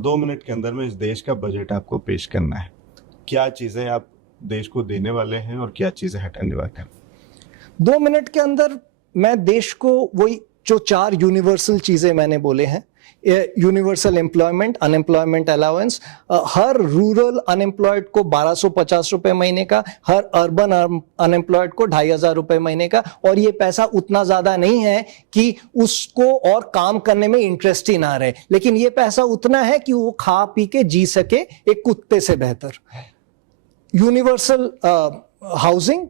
2 minute के अंदर में इस देश का बजट आपको पेश करना है, क्या चीजें आप देश को देने वाले हैं और क्या चीजें हटाने वाले हैं? 2 मिनट के अंदर मैं देश को वही जो 4 यूनिवर्सल चीजें मैंने बोले हैं, यूनिवर्सल एम्प्लॉयमेंट, अनएम्प्लॉयमेंट अलाउंस, हर रूरल अनएम्प्लॉयड को 1250 रुपए महीने का, हर अर्बन अनएम्प्लॉयड को 2500 रुपए महीने का। और ये पैसा उतना ज्यादा नहीं है कि उसको और काम करने में इंटरेस्ट ही ना रहे, लेकिन ये पैसा उतना है कि वो खा पी के जी सके एक कुत्ते से बेहतर। यूनिवर्सल हाउसिंग,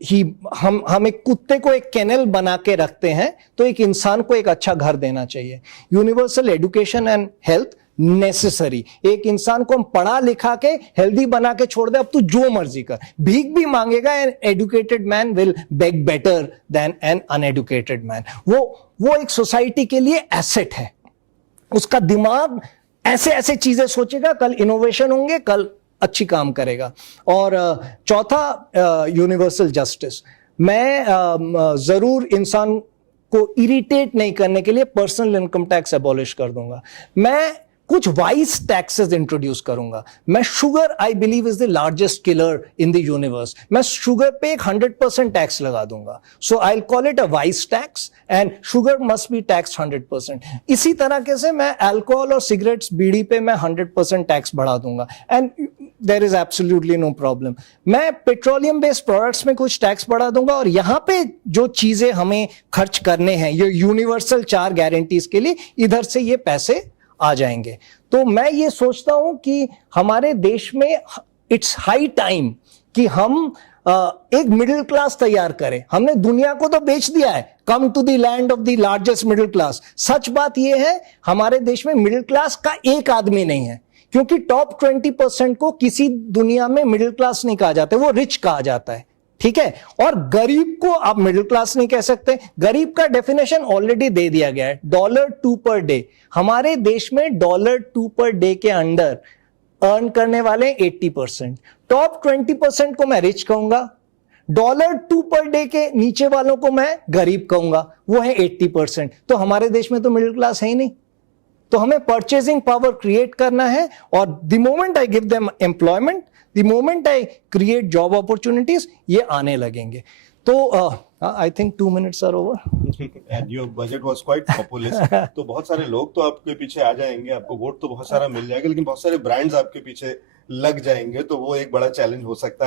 हम एक कुत्ते को एक केनल बना के रखते हैं तो एक इंसान को एक अच्छा घर देना चाहिए। Universal education and health necessary, एक इंसान को हम पढ़ा लिखा के हेल्दी बना के छोड़ दे, अब तू जो मर्जी कर, भीख भी मांगेगा, an educated man will beg better than an uneducated man. वो एक सोसाइटी के लिए एसेट है। उसका दिमाग ऐसे ऐसे चीजें सोचेगा, कल इनोवेशन होंगे, कल अच्छी काम करेगा। और चौथा यूनिवर्सल जस्टिस, मैं जरूर इंसान को इरिटेट नहीं करने के लिए पर्सनल इनकम टैक्स अबॉलिश कर दूंगा। मैं कुछ वाइज टैक्सेस इंट्रोड्यूस करूंगा। मैं sugar, I believe, is the largest killer in the universe, मैं शुगर पे एक 100% टैक्स लगा दूंगा। So I call it a vice tax and sugar must be tax 100%। इसी तरह से मैं अल्कोहल और सिगरेट्स, बीड़ी पे मैं 100% टैक्स बढ़ा दूंगा and there is absolutely no problem. मैं पेट्रोलियम बेस्ड प्रोडक्ट्स में कुछ टैक्स बढ़ा दूंगा और यहां पे जो चीजें हमें खर्च करने हैं, ये यूनिवर्सल 4 गारंटीज के लिए, इधर से ये पैसे आ जाएंगे। तो मैं ये सोचता हूं कि हमारे देश में इट्स हाई टाइम कि हम एक मिडिल क्लास तैयार करें। हमने दुनिया को तो बेच दिया है, come to the land of the largest middle class. सच बात यह है, हमारे देश में मिडिल क्लास का एक आदमी नहीं है, क्योंकि टॉप 20% को किसी दुनिया में मिडिल क्लास नहीं कहा जाता, वो रिच कहा जाता है, ठीक है। और गरीब को आप मिडिल क्लास नहीं कह सकते। गरीब का डेफिनेशन ऑलरेडी दे दिया गया है, $2 पर डे। हमारे देश में $2 पर डे के अंडर अर्न करने वाले 80%। टॉप 20% को मैं रिच कहूंगा, $2 पर डे के नीचे वालों को मैं गरीब कहूंगा, वो है 80%। तो हमारे देश में तो मिडिल क्लास है ही नहीं। तो हमें परचेजिंग पावर क्रिएट करना है और the moment I give them employment, the moment I create job opportunities, ये आने लगेंगे। तो I think 2 minutes are over and your budget was quite populist. तो बहुत सारे लोग तो आपके पीछे आ जाएंगे, आपको वोट तो बहुत सारा मिल जाएगा, लेकिन बहुत सारे ब्रांड्स आपके पीछे लग जाएंगे, तो वो एक बड़ा चैलेंज हो सकता है।